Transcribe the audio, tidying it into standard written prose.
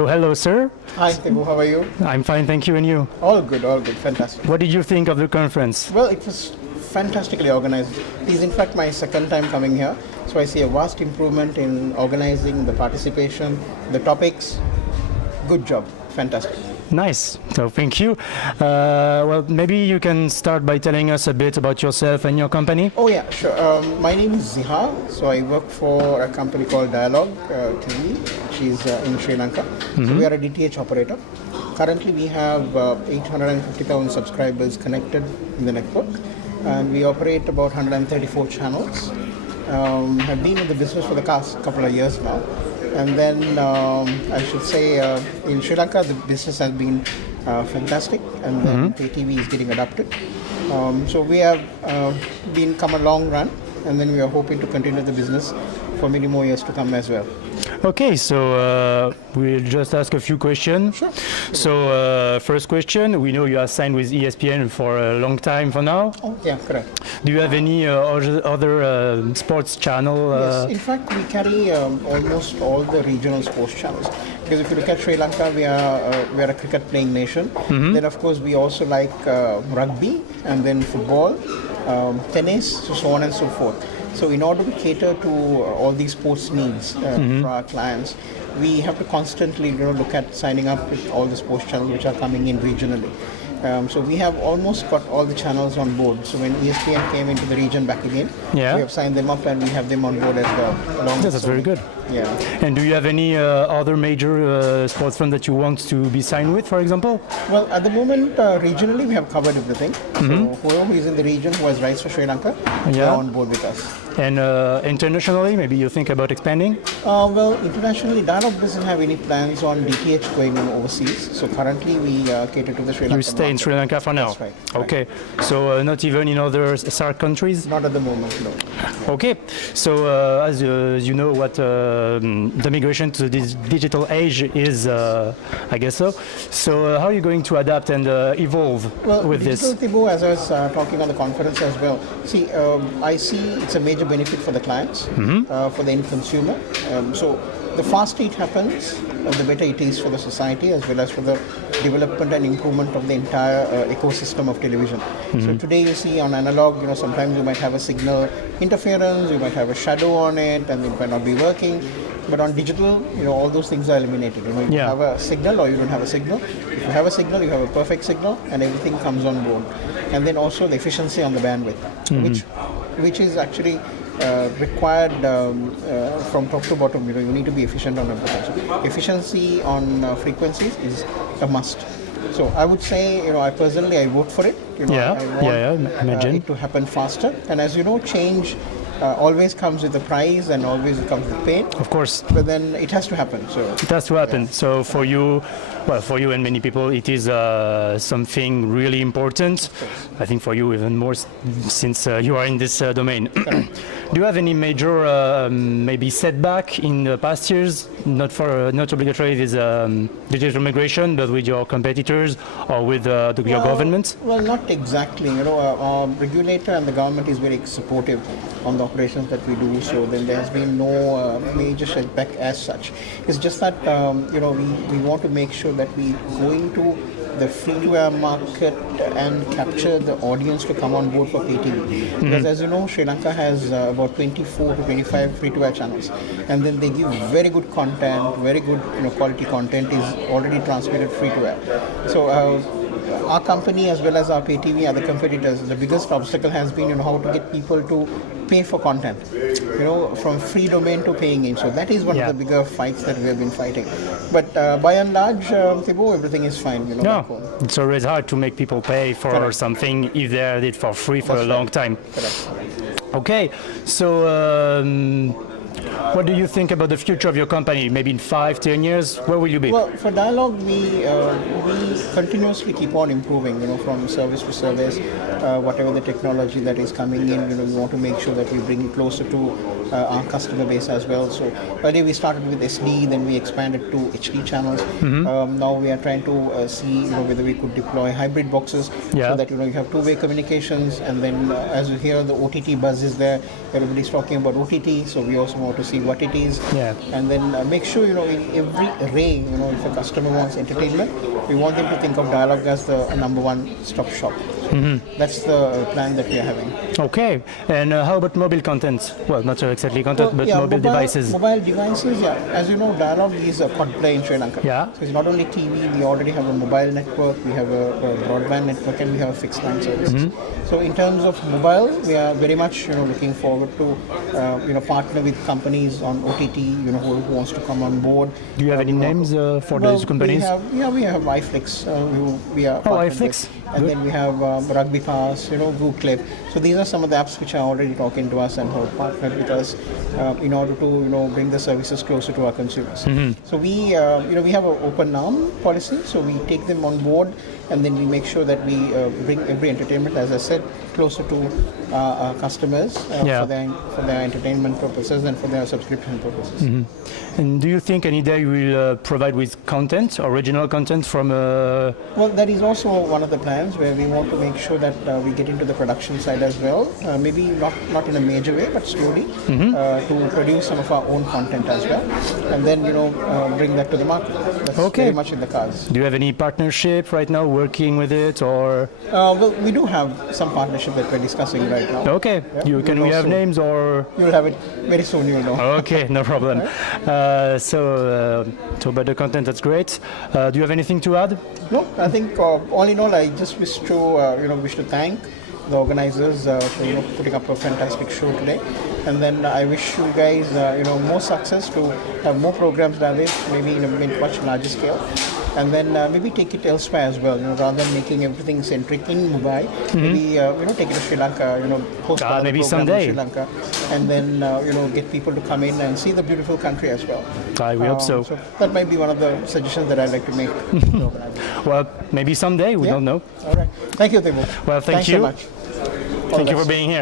Oh, hello, sir. Hi, Thibaut, how are you? I'm fine, thank you. And you? All good, fantastic. What did you think of the conference? Well, it was fantastically organized. It is in fact my second time coming here, so I see a vast improvement in organizing, the participation, the topics. Good job, fantastic. Nice. So thank you. Well, maybe you can start by telling us a bit about yourself and your company. Oh yeah, sure. My name is Zihar. So I work for a company called Dialog TV, which is in Sri Lanka. So we are a DTH operator. Currently we have 850,000 subscribers connected in the network, and we operate about 134 channels. Have been in the business for the past couple of years now. And then I should say in Sri Lanka the business has been fantastic, and then pay TV is getting adopted. So we have come a long run, and then we are hoping to continue the business for many more years to come as well. Okay, so we'll just ask a few questions. Sure. So first question, we know you are signed with ESPN for a long time for now. Oh, yeah, correct. Do you have any other sports channel? Yes, in fact, we carry almost all the regional sports channels. Because if you look at Sri Lanka, we are a cricket-playing nation. Then, of course, we also like rugby, and then football, tennis, so on and so forth. So in order to cater to all these sports needs for our clients, we have to constantly look at signing up with all the sports channels which are coming in regionally. So we have almost got all the channels on board. So when ESPN came into the region back again, we have signed them up and we have them on board as well. Yes, that's very good. Yeah. And do you have any other major sports fund that you want to be signed with, for example? Well, at the moment, regionally, we have covered everything. So whoever is in the region who has rights for Sri Lanka, they are on board with us. And internationally, maybe you think about expanding? Well, internationally, Dialog doesn't have any plans on DTH going on overseas. So currently, we cater to the Sri Lanka You stay in Sri Lanka for now? That's right. Okay. So not even in other SAARC countries? Not at the moment, no. Okay. So as you know what the migration to the digital age is, I guess so. So how are you going to adapt and evolve with this? Well, Thibaut, as I was talking on the conference as well, see, I see it's a major benefit for the clients, for the end consumer. So the faster it happens, the better it is for the society as well as for the development and improvement of the entire ecosystem of television. So today you see on analog, sometimes you might have a signal interference, you might have a shadow on it, and it might not be working. But on digital, all those things are eliminated. You have a signal or you don't have a signal. If you have a signal, you have a perfect signal, and everything comes on board. And then also the efficiency on the bandwidth, which is actually required from top to bottom. You need to be efficient on everything. So efficiency on frequencies is a must. So I would say, I personally vote for it. I want it to happen faster. And as you know, change always comes with a price and always comes with pain. Of course. But then it has to happen. So it has to happen. So for you and many people, it is something really important. I think for you even more, since you are in this domain. Do you have any major maybe setback in the past years? Not obligatory with digital migration, but with your competitors or with your government? Well, not exactly. Our regulator and the government is very supportive on the operations that we do. So then there has been no major setback as such. It's just that we want to make sure that we go into the free-to-air market and capture the audience to come on board for pay TV. Because as you know, Sri Lanka has about 24 to 25 free-to-air channels, and then they give very good content, very good quality content is already transmitted free-to-air. So our company as well as our pay TV, other competitors, the biggest obstacle has been how to get people to pay for content, from free domain to paying in. So that is one of the bigger fights that we have been fighting. But by and large, Thibaut, everything is fine. No, it's always hard to make people pay for something if they had it for free for a long time. Correct. Okay, so what do you think about the future of your company? Maybe in 5-10 years, where will you be? Well, for Dialog, we continuously keep on improving, from service to service, whatever the technology that is coming in, we want to make sure that we bring it closer to our customer base as well. So earlier we started with SD, then we expanded to HD channels. Now we are trying to see whether we could deploy hybrid boxes so that you have two-way communications, and then as you hear the OTT buzz is there, everybody's talking about OTT, so we also want to see see what it is, Yeah. and then make sure in every array, if a customer wants entertainment, we want them to think of Dialog as the number one stop shop. That's the plan that we are having. Okay. And how about mobile content? Well, not exactly content, but mobile devices. Mobile devices, yeah. As you know, Dialog is a quad player in Sri Lanka. Yeah. So it's not only TV, we already have a mobile network, we have a broadband network, and we have a fixed line services. So in terms of mobile, we are very much looking forward to partner with companies on OTT, who wants to come on board. Do you have any names for those companies? We have iFlix, who we are partnered iFlix. with. And then we have Rugby Pass, Clip. So these are some of the apps which are already talking to us and who have partnered with us in order to bring the services closer to our consumers. So we have an open arm policy. So we take them on board, and then we make sure that we bring every entertainment, as I said, closer to our customers for their entertainment purposes and for their subscription purposes. And do you think any day you will provide with content, original content from? Well, that is also one of the plans where we want to make sure that we get into the production side as well. Maybe not in a major way, but slowly to produce some of our own content as well, and then bring that to the market. That's very much in the cards. Do you have any partnership right now working with it, or? Well, we do have some partnership that we're discussing right now. Okay. Yeah, Can we have names, or? You'll have it very soon. You'll know. Okay, no problem. So about the content, that's great. Do you have anything to add? No, I think all in all, I just wish to thank the organizers for putting up a fantastic show today, and then I wish you guys more success to have more programs like this, maybe in a much larger scale, and then maybe take it elsewhere as well. Rather than making everything centric in Mumbai, maybe take it to Sri Lanka. Host another maybe program someday. in Sri Lanka, and then get people to come in and see the beautiful country as well. We hope so. So that might be one of the suggestions that I'd like to make. To the organizers. Well, maybe someday. We don't know. All right. Thank you, Timo. Well, thank Thanks you. so much. Thank you for being here.